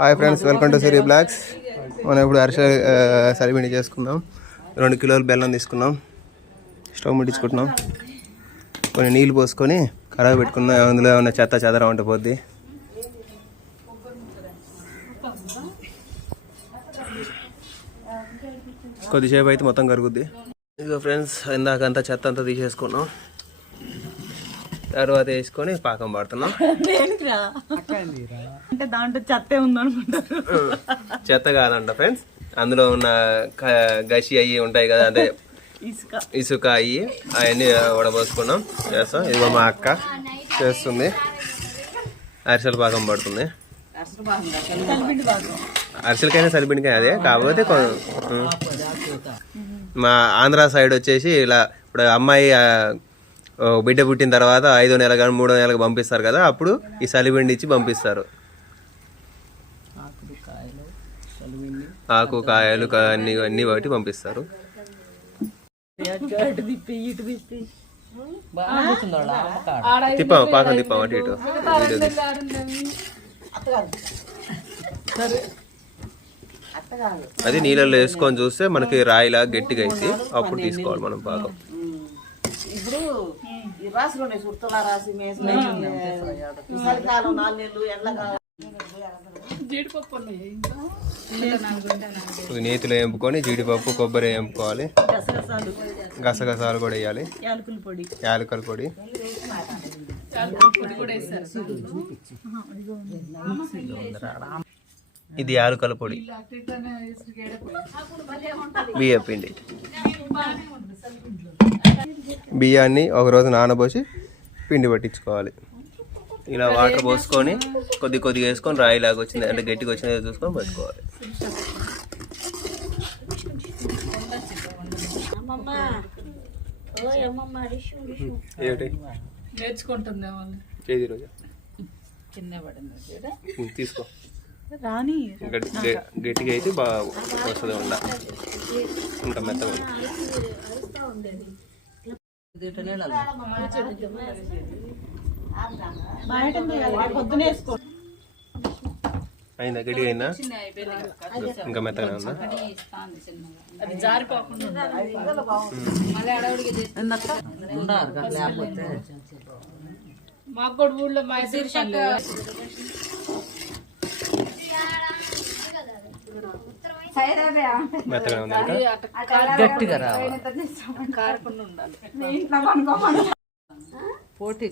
Hi friends, welcome to Surya blogs. మనం ఇప్పుడు అరిసెలు సరిపిండి చేసుకుందాం. 2 కిలోలు బెల్లం తీసుకున్నాం, స్టవ్ ముట్టించుకుంటున్నాం, కొన్ని నీళ్ళు పోసుకొని కరాగ పెట్టుకున్నాం. అందులో ఏమన్నా చెత్త చెదరం ఉంటే పోద్ది. కొద్దిసేపు అయితే మొత్తం కరుగుద్ది. ఇదిగో ఫ్రెండ్స్, ఇందాకంతా చెత్త అంతా తీసేసుకున్నాం, తర్వాత వేసుకొని పాకం పడుతున్నాం. అంటే దాంట్లో చెత్త ఉందనుకుంటారు. చెత్త కాదంట ఫ్రెండ్స్, అందులో ఉన్న గసి అయ్యి ఉంటాయి కదా, అదే ఇసుక అయ్యి అవన్నీ వడబోసుకున్నాం, చేస్తాం. ఇదిగో మా అక్క చేస్తుంది, అరిసెల పాకం పడుతుంది. అరిసెలకైనా సలిపిండికైనా అదే, కాకపోతే మా ఆంధ్ర సైడ్ వచ్చేసి ఇలా ఇప్పుడు అమ్మాయి బిడ్డ పుట్టిన తర్వాత 5వ నెల కానీ 3వ నెలకు పంపిస్తారు కదా, అప్పుడు ఈ సలిపిండి ఇచ్చి పంపిస్తారు. ఆకు కాయలు అన్ని బట్టి పంపిస్తారు. తిప్పాము, పాకం తిప్పాము అటు ఇటు. అది నీళ్ళల్లో వేసుకొని చూస్తే మనకి రాయిలా గట్టిగా అయితే అప్పుడు తీసుకోవాలి మనం పాకం. ఇప్పుడు నేతిలో వేంపుకొని జీడిపప్పు కొబ్బరి వేంపుకోవాలి, గసగసాలు కూడా వేయాలి, యాలకుల పొడి. ఇది యాలకుల పొడి, బియ్య పిండి. బియ్యాన్ని ఒకరోజు నానబోసి పిండి పట్టించుకోవాలి. ఇలా వాటర్ పోసుకొని కొద్దిగా వేసుకొని రాయిలాగా వచ్చింది అంటే గట్టిగా వచ్చింది చూసుకొని పట్టుకోవాలి. తీసుకో, గట్టిగా అయితే బాగా వస్తుంది, ఉండ ఇంకా మెత్తగా. అయిందా? గట్టిగా అయిందా? ఇంకా మెత్తగా ఉందా? మెత్తగా ఉందా? గట్టిగా పోటీ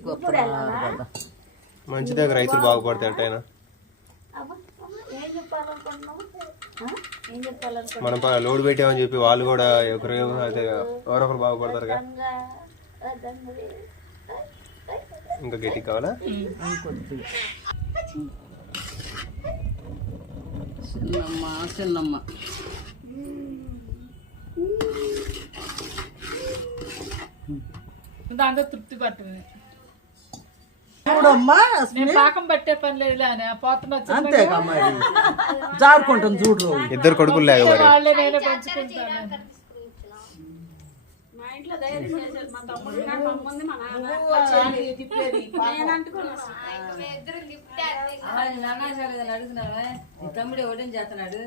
మంచిదే, రైతులు బాగుపడతాయి అంటైనా. మనం లోడ్ పెట్టామని చెప్పి వాళ్ళు కూడా ఎవరొకరు బాగుపడతారు కదా. ఇంకా గట్టి కావాలా? చిన్నమ్మ దాంతో తృప్తి పట్టింది. పాకం పట్టే పని లేదు, అంతేగా మరి జారుకుంటాం చూడు. 2 కొడుకులు లేకపోతే నేనే పెంచుకుంటాను. తమ్ముడు ఒకటేం చేస్తున్నాడు,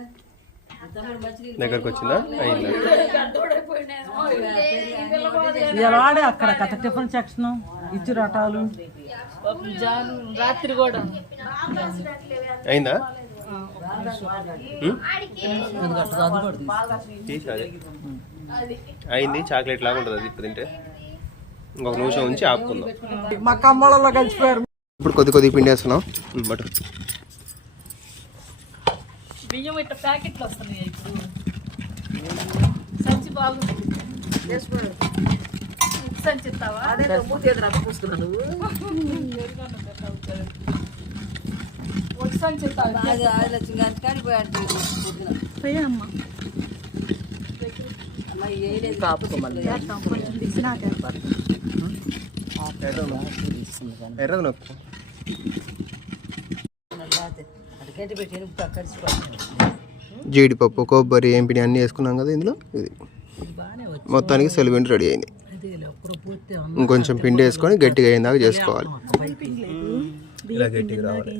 దగ్గరకు వచ్చిందా? వాడే అక్కడ కథ టిఫిన్ సెక్షన్ ఇచ్చి రటాలు రాత్రి కూడా అయిందా? అయింది. చాక్లెట్ లాగా ఉంటుంది అది, ఇప్పుడు తింటే. ఇంకొక నిమిషం ఉంచి ఆపుకుందాం. మా కమ్మలలో కలిసిపోయారు. ఇప్పుడు కొద్ది పిండి వేస్తున్నాం. బటర్ బియ్యం ఇట్లా ప్యాకెట్లు వస్తున్నాయి. ఇప్పుడు సంచి బాగుంది, సంచి ఇస్తావా? సంచి ఎర్రది నొక్కు. జీడిపప్పు కొబ్బరి ఏంపిడి అన్నీ వేసుకున్నాం కదా ఇందులో. ఇది మొత్తానికి సెలవిండి రెడీ అయింది. ఇంకొంచెం పిండి వేసుకొని గట్టిగా అయిందాక చేసుకోవాలి. ఇలా గట్టిగా రావాలి.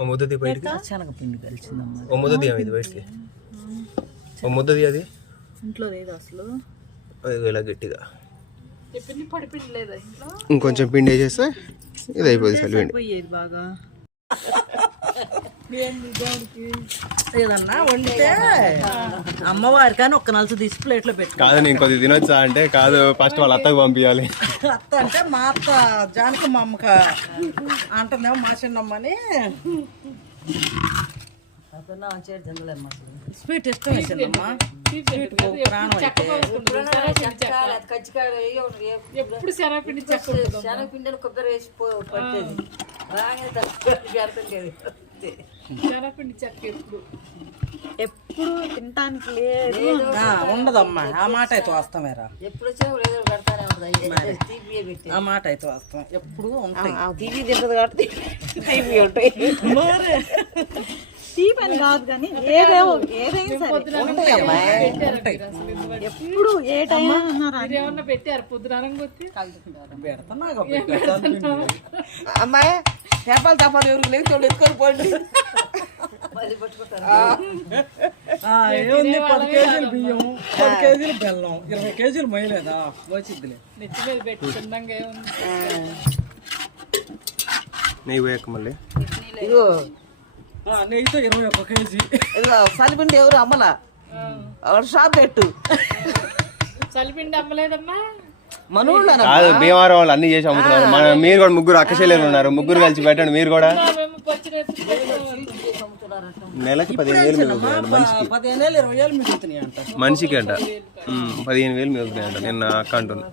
ఓ ముద్ద తీ బయటికి. శనగపిండి కలిసిందమ్మా. ఓ ముద్ద తీయం ఇది బయటికి. ఓ ముద్ద తీ అది. ఇంట్లో లేదు అసలు. అది ఇలా గట్టిగా పిండి పొడి పిండి లేదా ఇంట్లో? ఇంకొంచెం పిండి వేసేస్తే ఇది అయిపోతుంది సలిపిండి. పోయేది బాగా. ఏదన్నా వండితే అమ్మవారికి అని ఒక్క నలుసు తీసి ప్లేట్లో పెట్టు. కాదు నేను కొద్దిగా తినొచ్చా అంటే కాదు, ఫస్ట్ వాళ్ళ అత్తకు పంపించాలి. అత్త అంటే మా అత్త జానకి మా అమ్మక అంటుందేమో మా చిన్నమ్మని. స్వీట్ ఇష్టం వేసిందమ్మా. స్వీట్ ప్రాణం అయితే ఎప్పుడు శనగపిండి చెక్క శనగపిండిని కొబ్బరి వేసి పట్టేది శనగపిండి చెక్క ఎప్పుడు తినటానికి లేదు. ఉండదమ్మా. ఆ మాట అయితే వాస్తవేరా. ఎప్పుడు వచ్చినా ఏదో పెడతానే ఉంటుంది. టీవీ పెట్టి ఆ మాట అయితే వాస్తవం. ఎప్పుడు ఉంటాయి. టీవీ తింటది కాబట్టి టీవీ ఉంటాయి. టీవీ అని కాదు కానీ ఏదైనా ఎప్పుడు ఏ టైం ఏమన్నా పెట్టారు పొద్దున కొద్ది అమ్మాయి చేపలు తప్పలు ఎవరికి లేదు తోడు ఎత్తుకొని పోండి. ఏముంది 10 కేజీలు బియ్యం, 10 కేజీలు బెల్లం, 20 కేజీలు మొయ్యలేదా వచ్చిద్దిలే. నెత్తి మీద పెట్టుకుందాం ఏముంది. నెయ్యి పోయాక మళ్ళీ ఇదిగో నెయ్యితో 21 కేజీ. ఇదిగో సలిపిండి ఎవరు అమ్మలా షాప్ పెట్టు. చలిపిండి అమ్మలేదమ్మా. మనోళ్ళ కాదు, భీమవరం వాళ్ళు అన్ని చేసి అమ్ముతున్నారు. మీరు కూడా ముగ్గురు అక్కచెల్లెలు ఉన్నారు, ముగ్గురు కలిసి పెట్టండి. మీరు కూడా నెలకి 15,000 మిగులుతున్నాయంట మనిషికి. 15,000 20,000 మిగులుతున్నాయి అంట మనిషికి అంట 15,000 మిగులుతున్నాయంట నిన్న అక్క అంటుంది.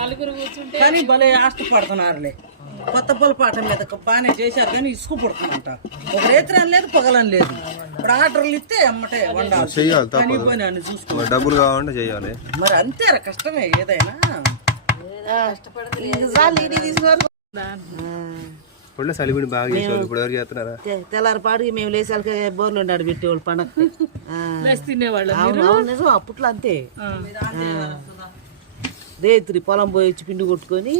నలుగురు కూర్చుంటే కానీ భలే ఆస్తి పడుతున్నారులే. కొత్త పొలపాట మీద బాగానే చేశారు కానీ ఇసుకు పడుతుందంట. ఒక రేత్రి లేదు పగలని లేదు. ఇప్పుడు ఆర్డర్లు ఇస్తే అమ్మటే వండాలి. చెయ్యాలి, కానీ తప్పదు. పోనీ అని చూసుకో. మరి డబ్బులు కావాలంటే చెయ్యాలి. మరి అంతేరా కష్టమే ఏదైనా. ఇప్పుడు సలిపిడి బాగా చేసేవాళ్ళు ఇప్పుడు ఎవరు చేస్తున్నారా? తెల్లారిపాడికి మేము లేసాలకి బోర్లు ఉండాడు పెట్టేవాళ్ళు పండగ తినేవాళ్ళు. నిజం అప్పట్లో అంతే. రేత్రి పొలం పోయి వచ్చి పిండి కొట్టుకొని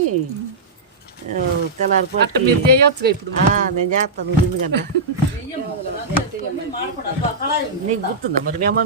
తెల్లారిపాటి మీరు చేయొచ్చు ఇప్పుడు. నేను చేస్తాను ఎందుకంటే నీకు గుర్తుందా మరి మీ అమ్మ